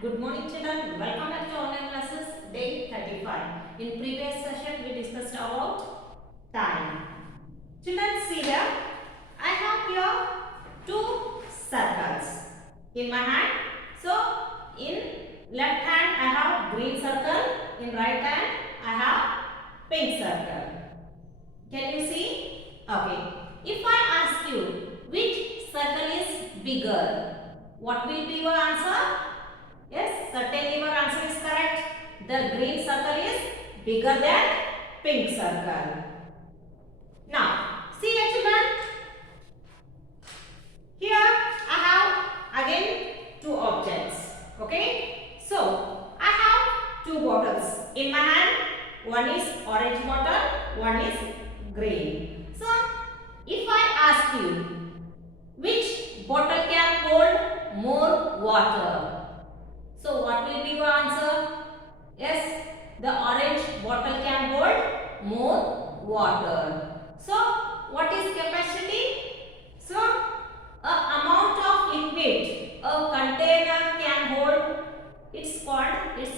Good morning children. Welcome back to online classes day 35. In previous session we discussed about time. Children see here. I have here two circles in my hand. So in left hand I have green circle. In right hand I have pink circle. Can you see? Okay. If I ask you which circle is bigger, what will be your answer? Yes, certainly your answer is correct. The green circle is bigger than pink circle. Now, see here children. Here I have again two objects. Okay. So, I have two bottles in my hand. One is orange bottle, one is green. So, if I ask you which bottle can hold more water, so what will be your answer? Yes, the orange bottle can hold more water. So, what is capacity? So, a amount of liquid a container can hold, it's called its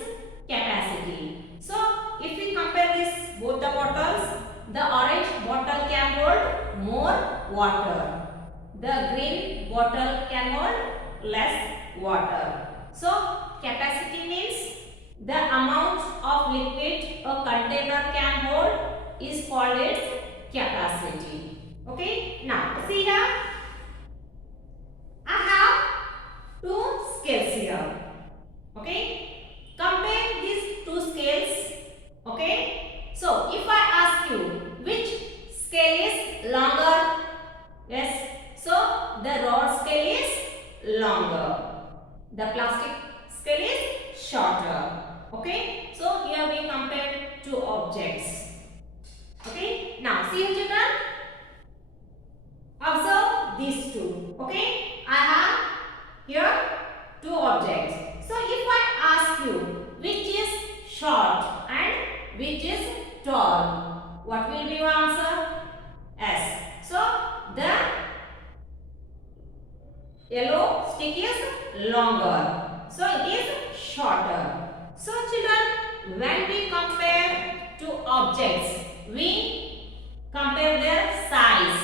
capacity. So, if we compare this both the bottles, the orange bottle can hold more water. The green bottle can hold less water. So, capacity means the amount of liquid a container can hold is called its capacity. Okay. Now, see here. I have two scales here. Okay. Compare these two scales. Okay. So, if I ask you which scale is longer, yes. So, the rod scale is longer. The plastic scale is shorter. Okay. So, here we compare two objects. Okay. Now, see you children. Observe these two. Okay. I have here two objects. So, if I ask you which is short and which is tall, what will be your answer? S. So, the yellow stick is longer. So, it is shorter. So, children, when we compare two objects, we compare their size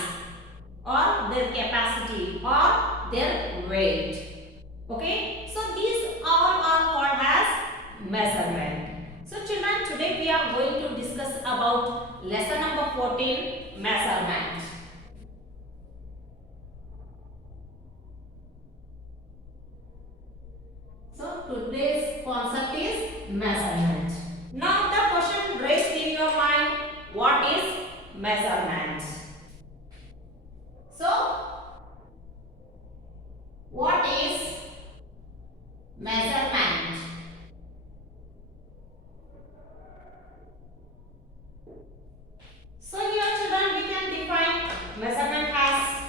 or their capacity or their weight. Okay. So, these all are called as measurement. So, children, today we are going to discuss about lesson number 14, measurement. So, today's concept is measurement. Now, the question raised in your mind, what is measurement? So, what is measurement? So, here children, we can define measurement as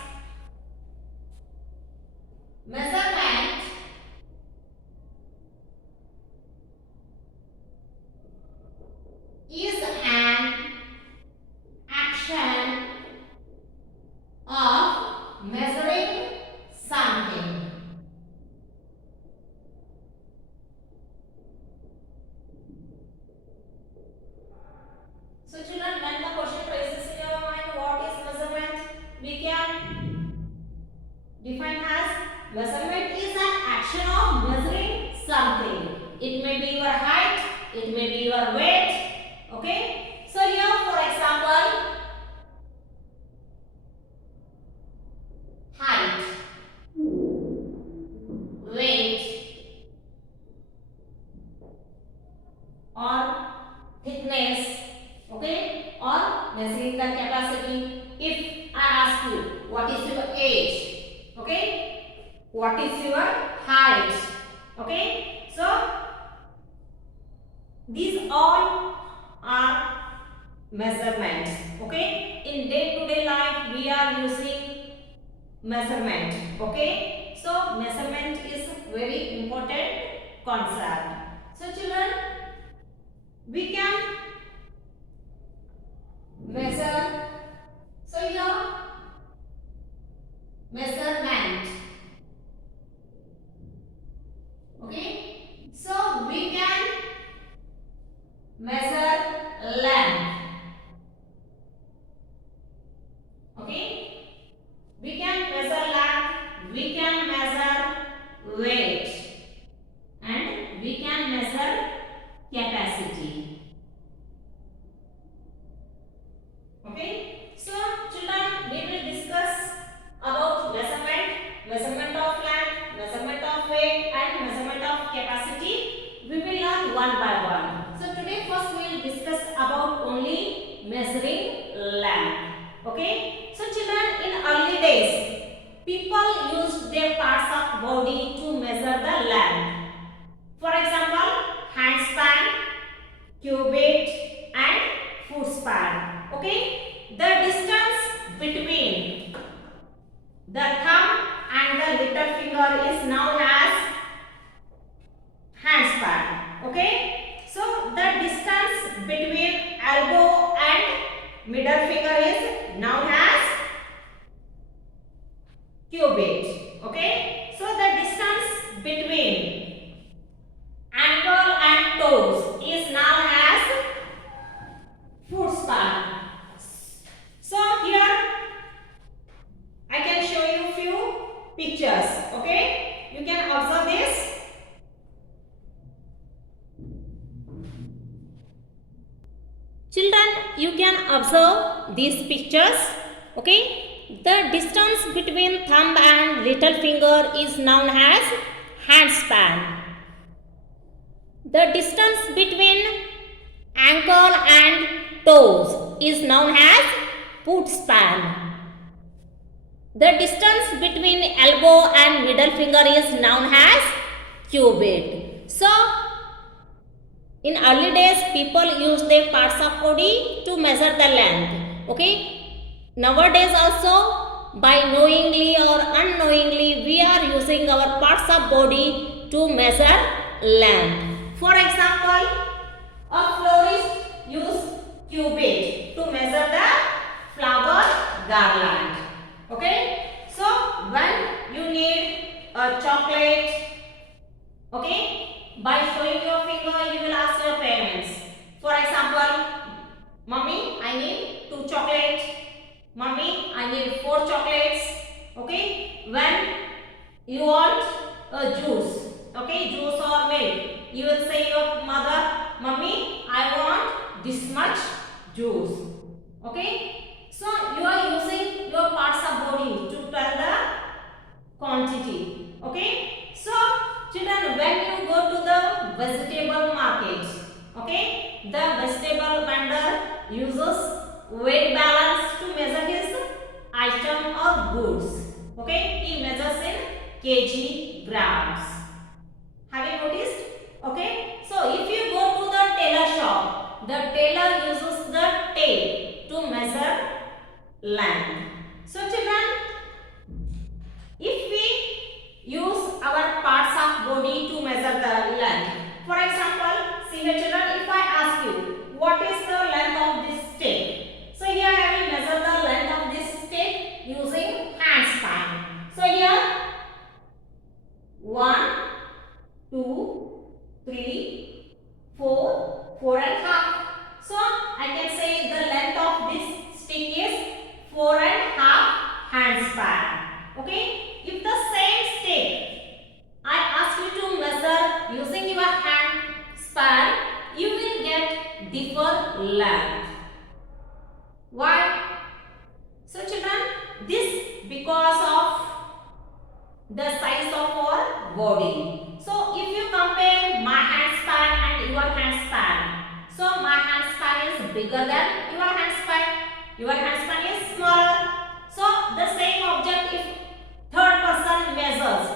measurement is an action of measuring something. So children, when the question raises in your mind what is measurement, we can define as measurement is an action of measuring something. It may be your height, it may be your weight. Okay. So here for example, height, weight or thickness, okay, or measuring the capacity. If I ask you what is your age, okay, what is your height, okay, so these all are measurements. Okay, in day-to-day life we are using measurement. Okay, so measurement is very important concept. So children, we can measure. So here measurement. Okay, people use their parts of body to measure the length. For example, hand span, cubit and foot span. Okay, the distance between the thumb and the little finger is known as hand span. Okay, so the distance between elbow and middle finger is known as cubit. Okay, so the distance between ankle and toes is known as foot span. So here I can show you few pictures. Okay, you can observe this. Children, you can observe these pictures. Okay, the distance between thumb and little finger is known as hand span. The distance between ankle and toes is known as foot span. The distance between elbow and middle finger is known as cubit. So, in early days, people used their parts of body to measure the length. Okay. Nowadays also, by knowingly or unknowingly, we are using our parts of body to measure length. For example, a florist use cubit to measure the flower garland. Okay. So, when you need a chocolate, okay, by showing your finger, you will ask your parents. For example, Mummy, I need 2 chocolates. Mummy, I need 4 chocolates. Okay. When you want a juice, okay, juice or milk, you will say your mother, Mummy, I want this much juice. Okay. So you are using your parts of body to tell the quantity. Okay. So children, when you go to the vegetable market, okay, the vegetable vendor uses weight balance to measure his item or goods. Okay, he measures in kg grams. Have you noticed? Okay, so if you go to the tailor shop, the tailor uses the tape to measure length. So children, if we use our parts of body to measure the length, for example, see here children, if I ask you, what is the length of this stick? So here I will measure the length of this stick using hand span. So here 1, 2, 3, 4, 4 and half. So I can say the length of this stick is 4 and half hand span. Okay. If the same stick I ask you to measure using your hand span, you will get different length. Why? So children, this because of the size of our body. So if you compare my hand span and your hand span, so my hand span is bigger than your hand span. Your hand span is smaller. So the same object, if third person measures,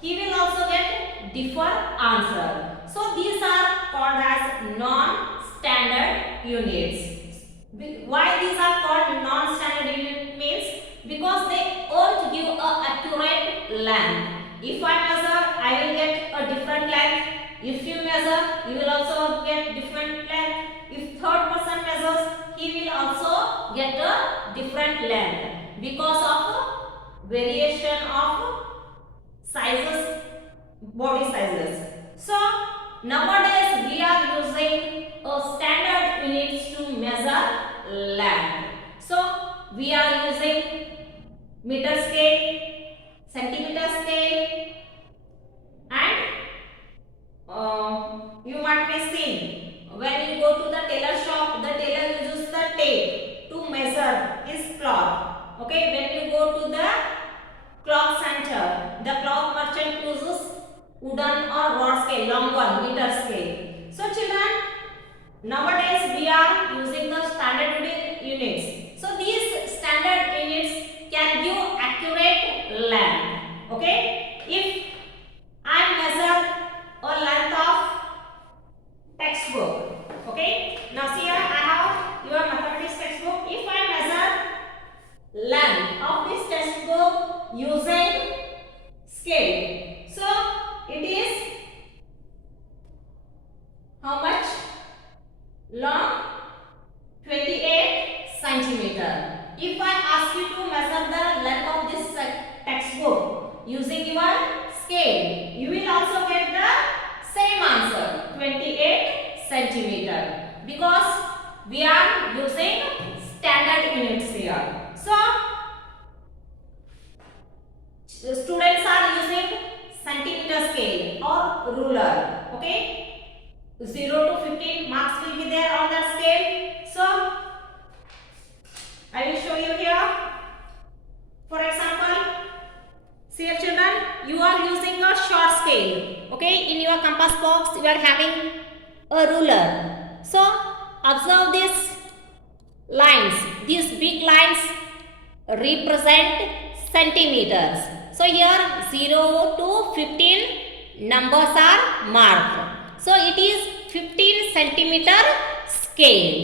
he will also get different answer. So these are called as non-standard units. Why these are called non-standard unit means because they won't give a accurate length. If I measure, I will get a different length. If you measure, you will also get different length. If third person measures, he will also get a different length because of variation of sizes, body sizes. So nowadays we are using a standard units to measure length. So we are using meter scale, centimeter scale, and you might be seen when you go to the tailor shop, the tailor uses the tape to measure his cloth. Okay, when you go to the cloth center, the cloth merchant uses wooden or rod scale, long one, meter scale. So children, nowadays we are using the standard units. So these standard units can give accurate length. centimeter because we are using standard units here. So students are using centimeter scale or ruler. Okay, 0 to 15 marks will be there on the scale. So I will show you here. For example, see here children, you are using a short scale. Okay, in your compass box you are having a ruler. So observe these lines. These big lines represent centimeters. So here 0 to 15 numbers are marked. So it is 15 centimeter scale.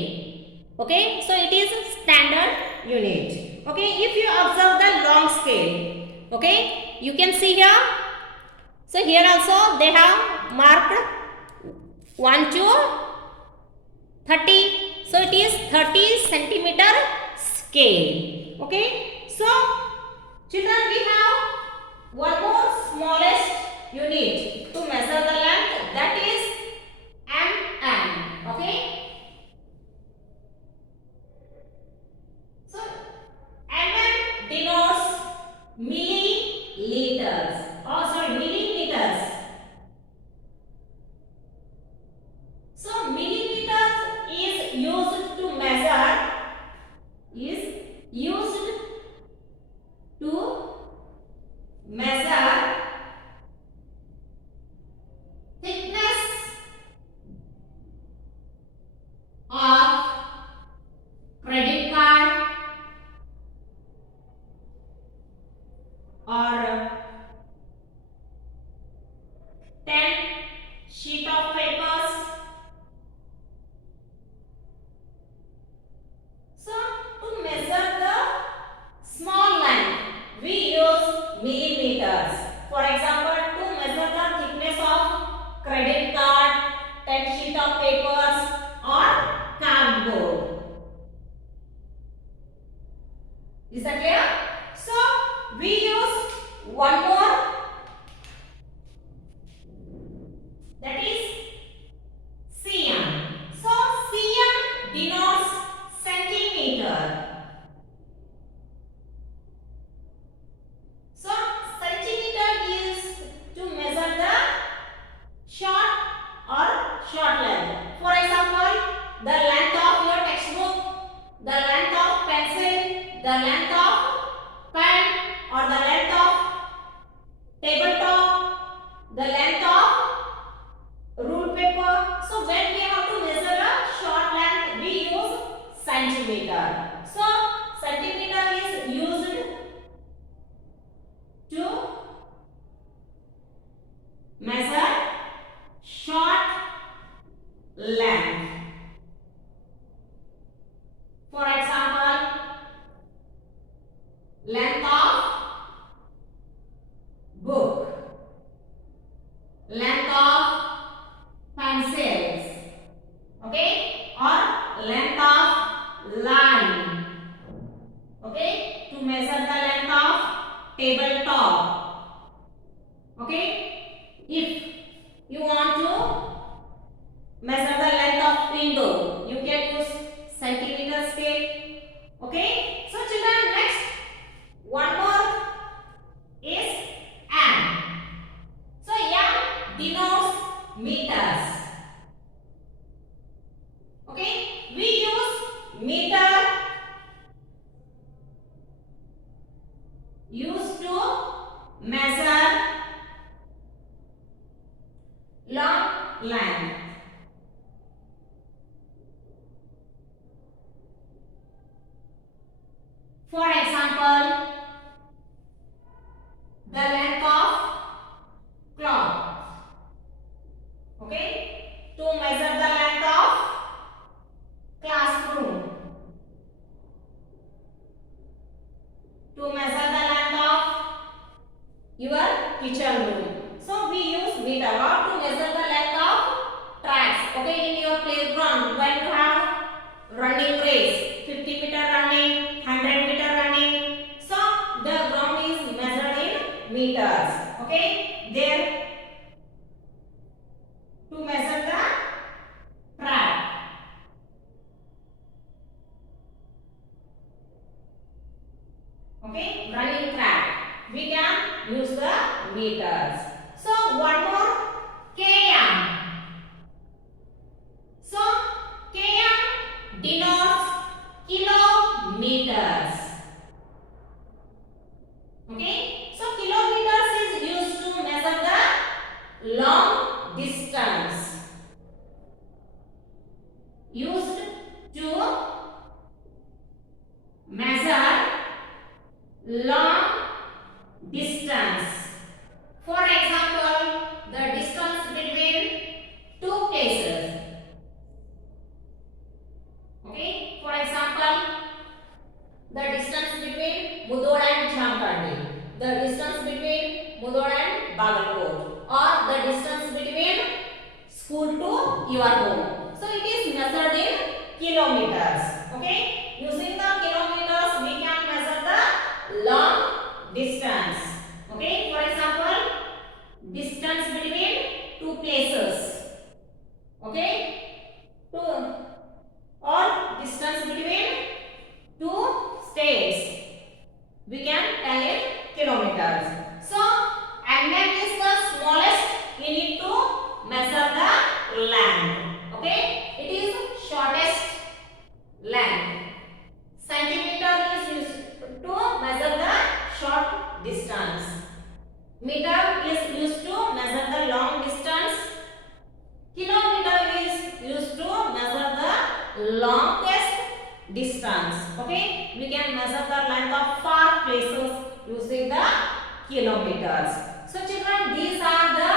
Okay, so it is standard unit. Okay, if you observe the long scale, okay, you can see here. So here also they have marked 1 to 30. So it is 30 centimeter scale. Okay, so children, we have one more smallest unit to measure the length, that is mm. Okay, so mm denotes milliliters. Oh, sorry, millimeters. So millimeters is used to measure. Thickness of credit card or 10 sheet of papers. So to measure the small length we use millimeters. For example, to measure the thickness of credit card, 10 sheet of papers or cardboard. Is that clear? So we use one more, that is cm. So cm denotes centimeter. So centimeter is to measure the short length. For example, the length of your textbook, the length of pencil, the length of pen or the length of tabletop, the length of rule paper. So when we have to measure a short length, we use centimeter. So centimeter is used to measure short length. For example, length of book, length of pencils, okay, or length of line, okay, to measure the length of tabletop. Okay, if you want to measure the length of window, you can use centimeter scale. Okay, so children, next one more is m. So m denotes meters. Okay, we use meter used to measure long length. For example, the length of cloth. Okay, to measure the length of classroom, to measure the length of your kitchen room. So we use meter. Or to measure the length of tracks. Okay, in your playground when you have running race, 50-meter running, 100-meter running. So the ground is measured in meters. Okay, there to measure the meters. So one more, km. So km denotes kilometers. Okay, so kilometers is used to measure the long distance. Used to measure long distance. For example, the distance between two places. Okay, for example, the distance between Mudod and Jhamtarni, the distance between Mudod and Bagalkot, or the distance between school to your home. So it is measured in kilometers. Okay, using the kilometers we can measure the long distance. Okay, for example, distance between two places. Okay, two, or distance between two states, we can tell in kilometers. So mm is the smallest unit to measure the land. Okay, it is shortest length. Centimeter is used to measure the short distance. Meter is used to measure the long distance. Kilometer is used to measure the longest distance. Okay, we can measure the length of far places using the kilometers. So children, these are the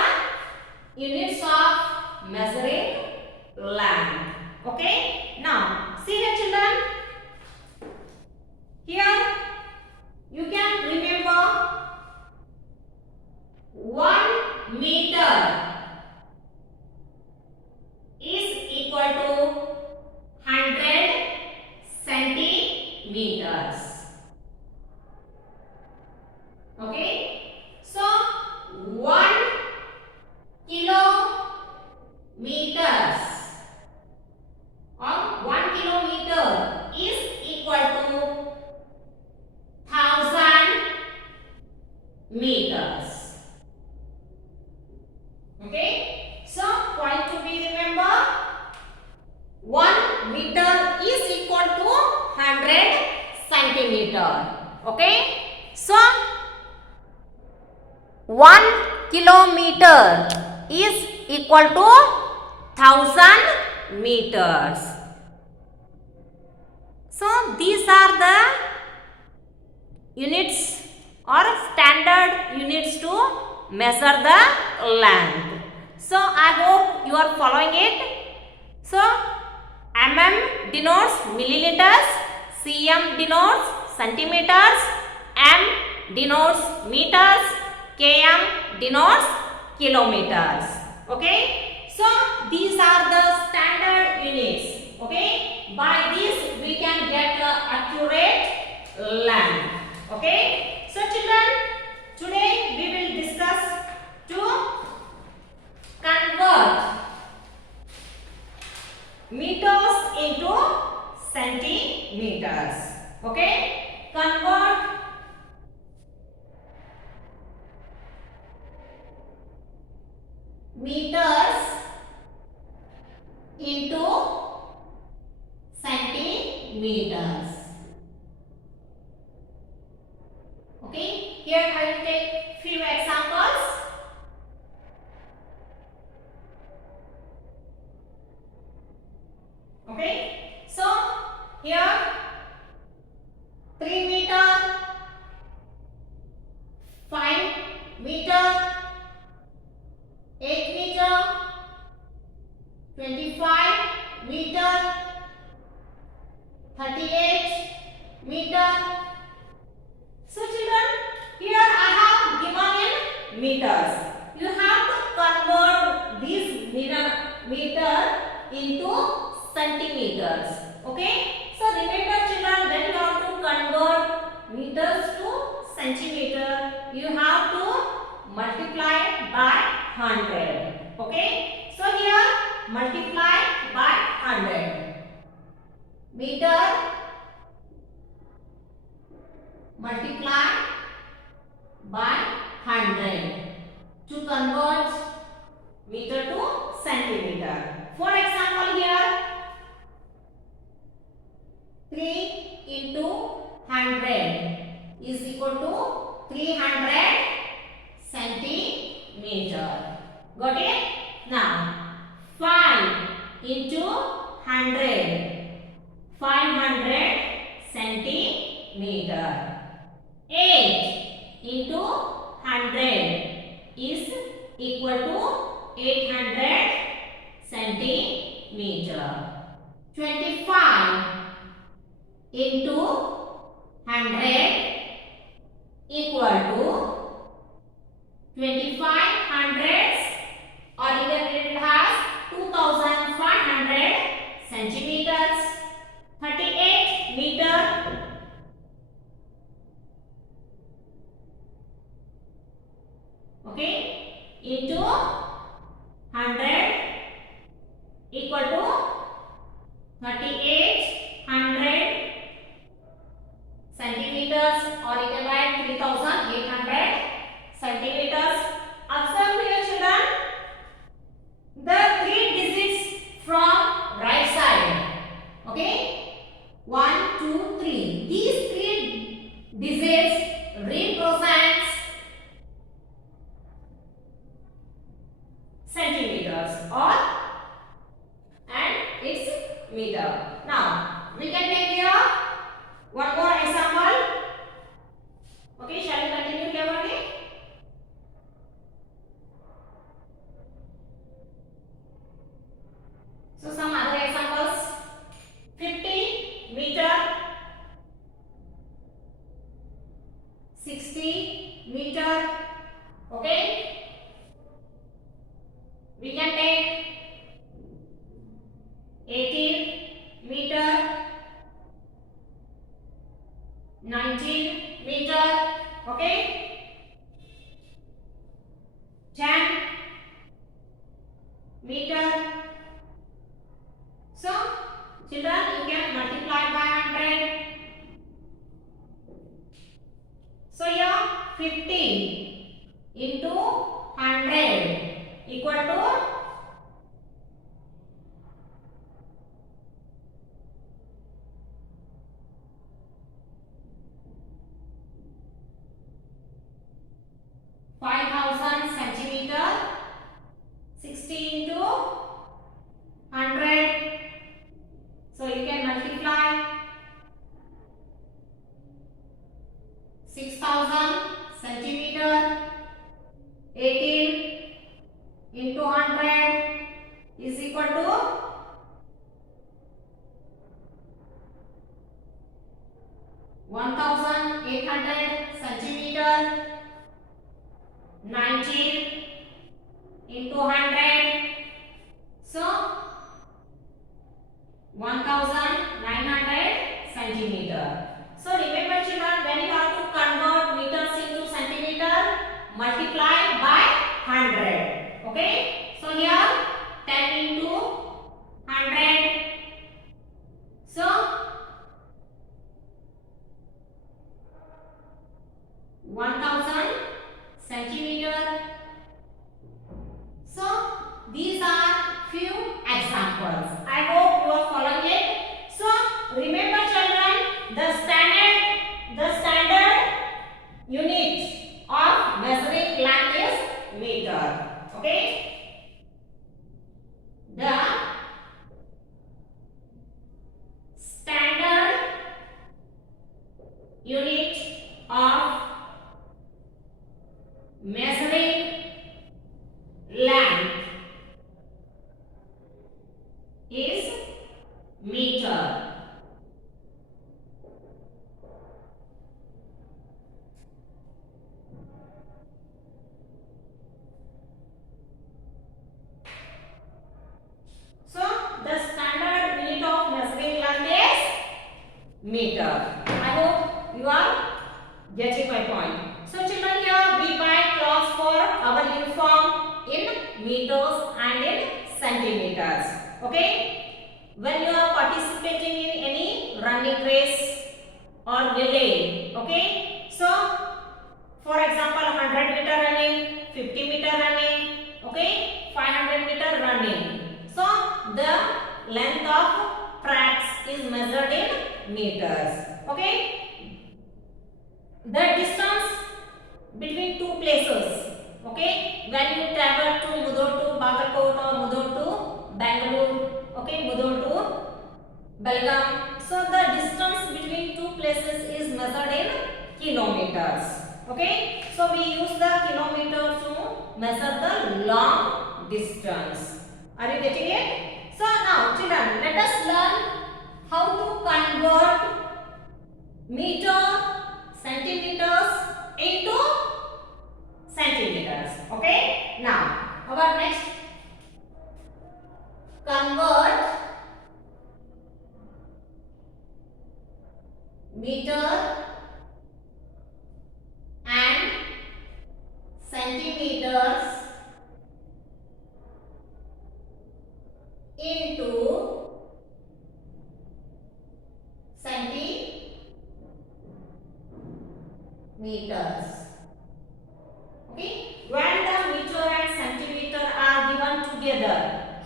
units of measuring land. Okay, now see here children, here you can remember 1 meter is equal to 100 centimeters. Okay, so 1 kilometers or 1 kilometer is equal to 1000 meters. Okay, so point to be remember, 1 meter is equal to 100 centimeter. Okay, so 1 kilometer is equal to 1000 meters. So these are the units or standard units to measure the land. So I hope you are following it. So mm denotes milliliters, cm denotes centimeters, m denotes meters, km denotes kilometers. Okay, so these are the standard units. Okay, by this we can get the accurate land. Okay, so children, today we will discuss to convert meters into centimeters. Okay, convert meters into centimeters. Okay, here I will take few examples. Okay, so here 3 meter, 5 meter, 8 meter, 25 meter, 38 meter. So children, here I have given in meters. You have to convert this meter into centimeters. Okay, so remember children, when you have to convert meters to centimeter, you have to multiply by 100. Okay, so here multiply by 100. Meter multiply by 100. Got it? Now 5 into 100. 500 centimeter. 8 into 100 is equal to 800 centimeter. 25 into 100 equal to 25 hundreds, or you can read it as 2500 centimeters. 38 meter. Okay, into 100 equal to 3800 centimeters, or you can write 3800 centimeters. Observe here children, the 3 digits from right side. Okay, 1, 2, 3. These 3 digits represents centimeters or and its meter. Now we can take here one more example. Okay, shall we continue here again? So some other examples. 50 meter, 60 meter. Okay, we can take 18 meter, 19 meter. Okay, 10 meter. So children, you can multiply by 100. So here 50 into 100 equal to 5000 centimeter. 60 into 100. So you can multiply 6000 centimeter. 18 into 100 is equal to 1800 centimeter. 19 into 100, so 1900 centimeter. So remember children, when you have to convert meters into centimeter, multiply by 100. Okay, so here 10 into 100, so 1000 centimeter. So these are few examples. I hope you are following it. So remember children, the standard unit of measuring length is meter. Okay, the standard unit of measuring length is meter. So the standard unit of measuring length is meter. I hope you are getting my point. So children, here we buy clothes for our uniform in meters and in centimeters. Okay, when you are participating in any running race or relay. Okay, so for example 100 meter running, 50 meter running, okay, 500 meter running. So the length of tracks is measured in meters. Okay, the distance between two places Okay, when you travel to Mudor to Bagalkot or Mudor to Bangalore, okay, Mudor to Belgaum. So the distance between two places is measured in kilometers. Okay, so we use the kilometer to measure the long distance. Are you getting it? So now children, let us learn how to convert meter, centimeters into centimeters. Okay, now our next, convert meter and centimeters into centimeters. Okay, when the meter and centimeter are given together,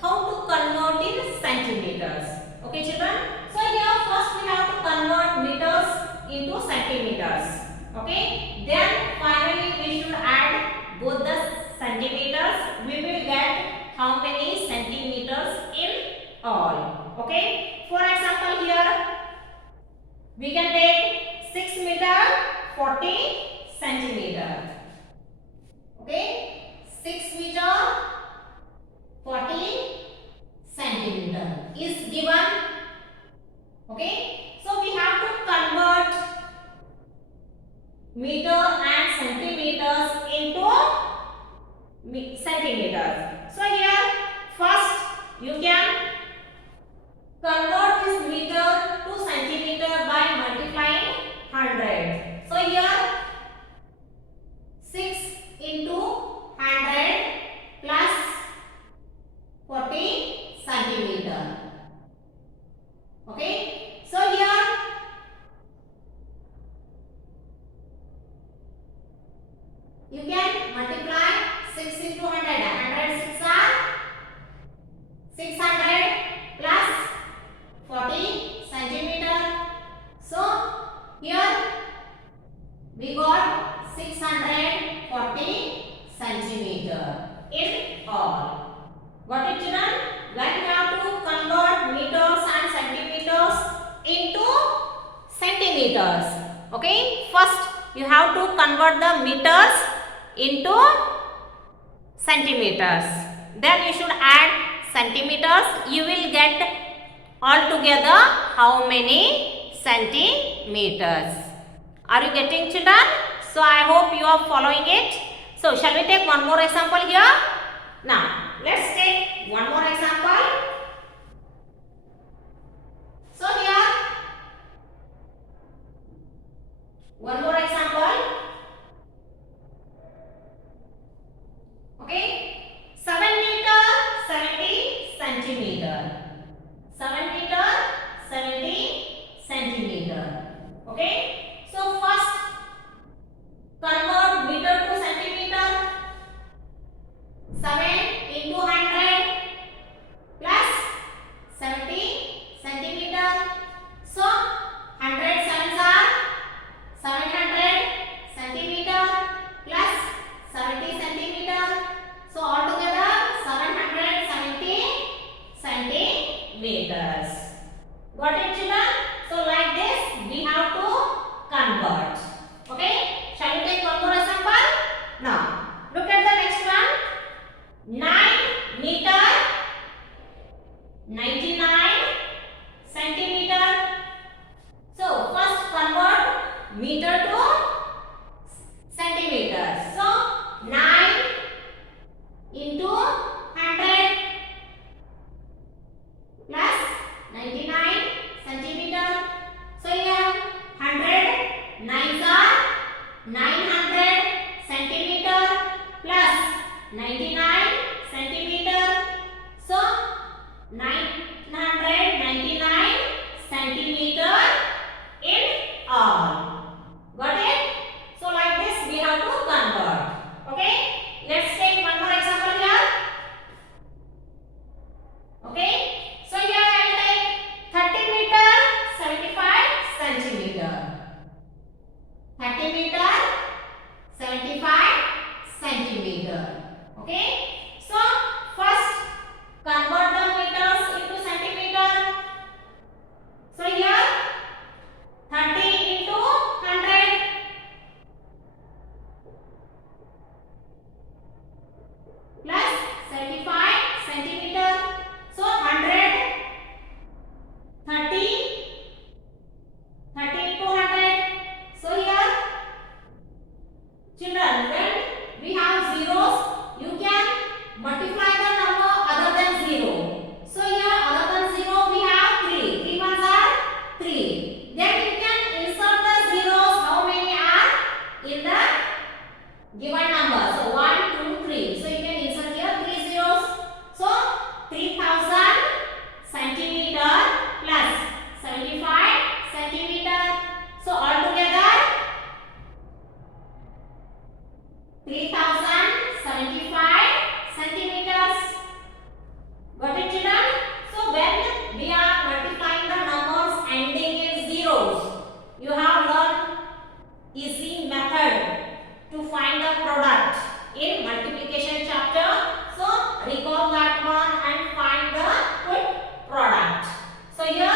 how to convert in centimeters? Okay children, so here first we have to convert meters into centimeters. Okay, then finally we should add both the centimeters. We will get how many centimeters in all. Okay, for example here we can take 6 meter 40 centimeter. Okay, 6 meter 40 centimeter is given. Okay, so we have to convert meter and centimeters into centimeters. So here first you can convert this meter to centimeter by multiplying 100. So here 6 into 100 plus 40 centimeter. Okay, so here you can multiply 6 into 100. 100 6 are 600 plus 40 centimeter. So here we got 640 centimeter in all. Got it children? When we have to convert meters and centimeters into centimeters. Okay, first you have to convert the meters into centimeters. Then you should add centimeters. You will get altogether how many centimeters. Are you getting children? So I hope you are following it. So shall we take one more example here? Now let's take one more example. So here one more example. Okay, 7 meter 70 centimeter. 7 meter 70 centimeter. Okay, so first convert meter to centimeter. 7 into 100 plus 70 centimeter. So 100 sevens are 700 Okay. So first convert the meters into centimeter. So here 30 into 100 plus 75 centimeter. So 100, 30, 30 into 100. So here children, when we have zeros, you can multiply the number other than 0. So here other than 0 we have 3. 3 ones are 3. Then you can insert the zeros. How many are in the given number? So 1, 2, 3. So you can insert here 3 zeros. So 3000 centimeter plus 75 centimeter. So altogether 3075 centimeters. Got it, children? So when we are multiplying the numbers ending in zeros, you have learned easy method to find the product in multiplication chapter. So recall that one and find the quick product. So here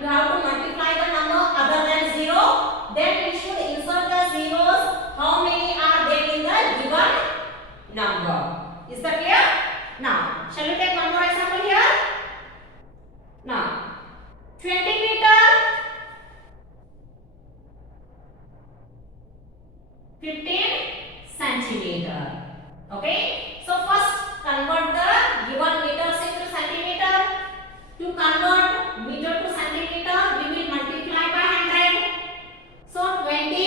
you have to multiply the number other than 0. Then we should insert the zeros. How many are there in the given number? Is that clear? Now, shall we take one more example here? Now, 20 meter, 15 centimeter. Okay? So first convert the given meters into centimeter. To convert meter to centimeter, we will multiply by 100. So 20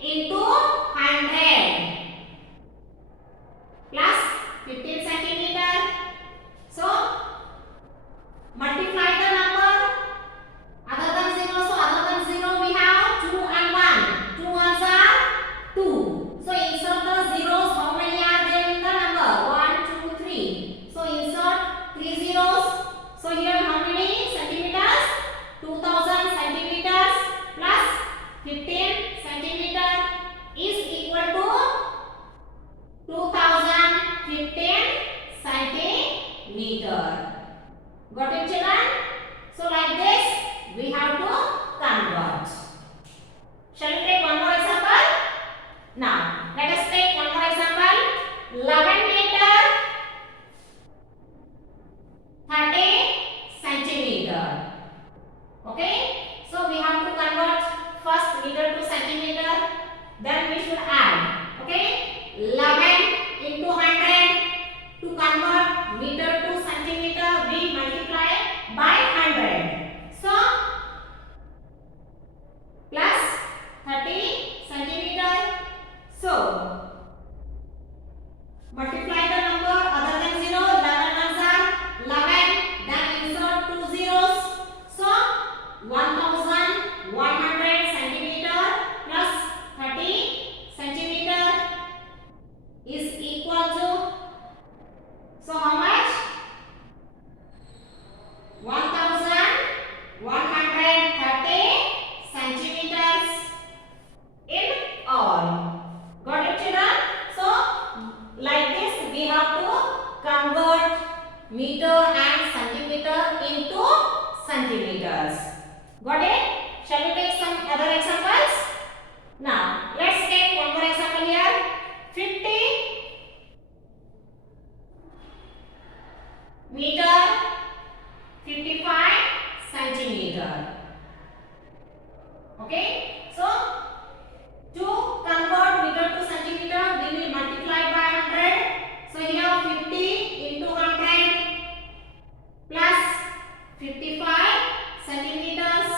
into 100 plus 15 centimeter. So multiply the number other than 0. So other than 0 we have 2 and 1. 2 ones are 2. So insert the zeros. How many are there in the number? 1, 2, 3. So insert 3 zeros. So here how many centimeters? 2000 centimeters plus 15 centimeter is equal to 2015 centimeter. Got it, children? So like this we have to convert. Shall we take one more example? Now let us take one more example. 11 meter, 30 centimeter. Okay? So we have to convert first meter to centimeter. Then we should add. Okay? 11 into 100. To convert meter to centimeter, we multiply by 100. So plus 30 centimeter. So multiply the number other than 0. 11 ones are 11. Then insert 2 zeros. So 1100 centimeter plus 30 centimeter is equal to, so how much? 1130 centimeters in all. Got it, children? So like this we have to convert meter and centimeter into centimeters. Got it? Shall we take some other examples? Now let's take one more example here. 50 meter, 55 centimeter. Okay? So to convert meter to centimeter, we will multiply by 100. So here 50 into 100 plus 55 centimeters.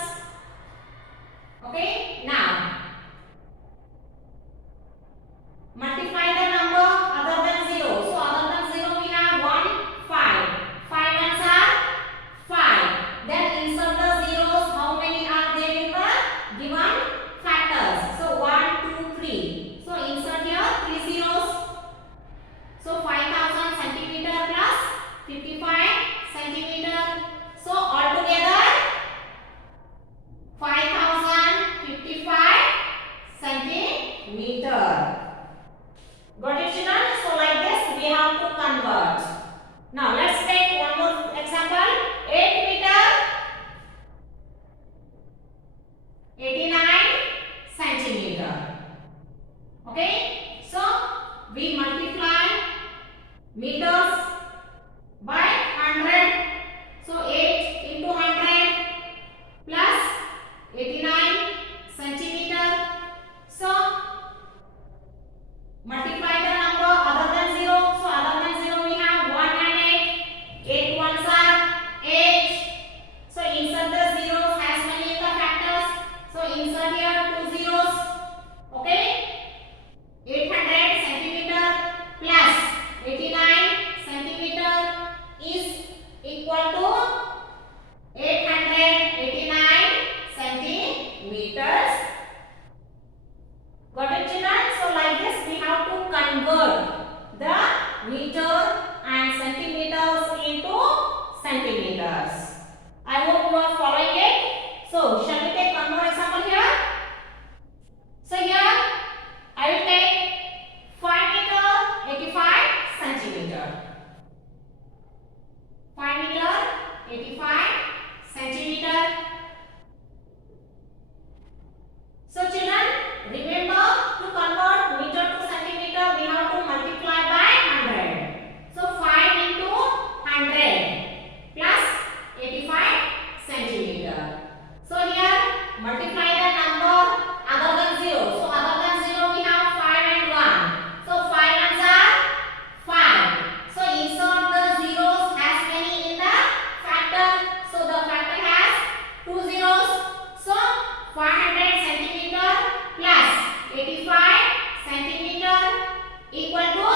centimeters. I hope you are following it. So, shall we take one more example here? So, here I will take 5 meter 85 centimeter. 5 meter 85 centimeter. So, children, remember to convert meter to centimeter, we have to multiply by 100. So, 5 into 100 plus 85 centimeter. So, here multiply the number other than 0. So, other than 0 we have 5 and 1. So, 5 ones are 5. So, insert the zeros as many in the factor. So, the factor has 2 zeros. So, 500 centimeter plus 85 centimeter equal to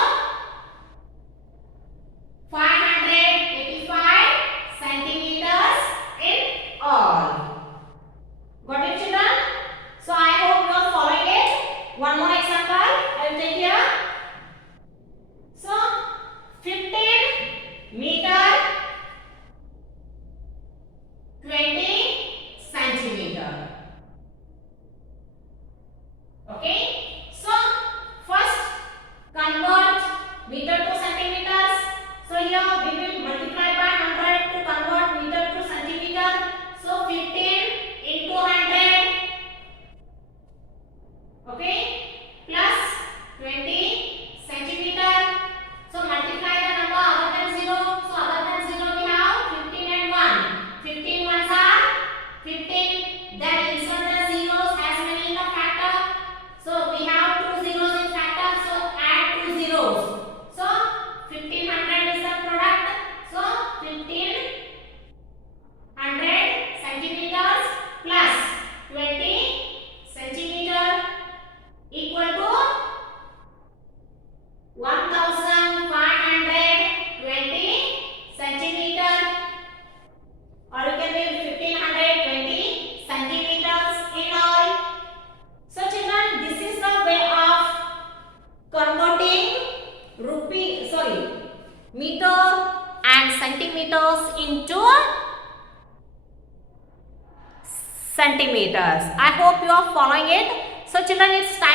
585 centimeters in all. Got it, children? So, I hope you are following it. One more example I will take here. So, 15 meter 20 centimeter. Okay. So, first convert meter to centimeters. So, here we will multiply by 100 to convert meter to centimeter. So, 15 into 100. Okay. Plus 20 centimeter. So, multiply the number other than 0. So, other than 0 we have 15 and 1. 15 ones are 15. Then insert the zeros as many in the factor. So, we have 2 zeros in factor. So, add 2 zeros. So, 1500 is the product. So, 1500 centimeters plus 20 centimeter equal to 1520 centimeter, or you can make 1520 centimeters in all. So, children, this is the way of converting meter and centimeters into centimeters. I hope you are following it. So, children, it's time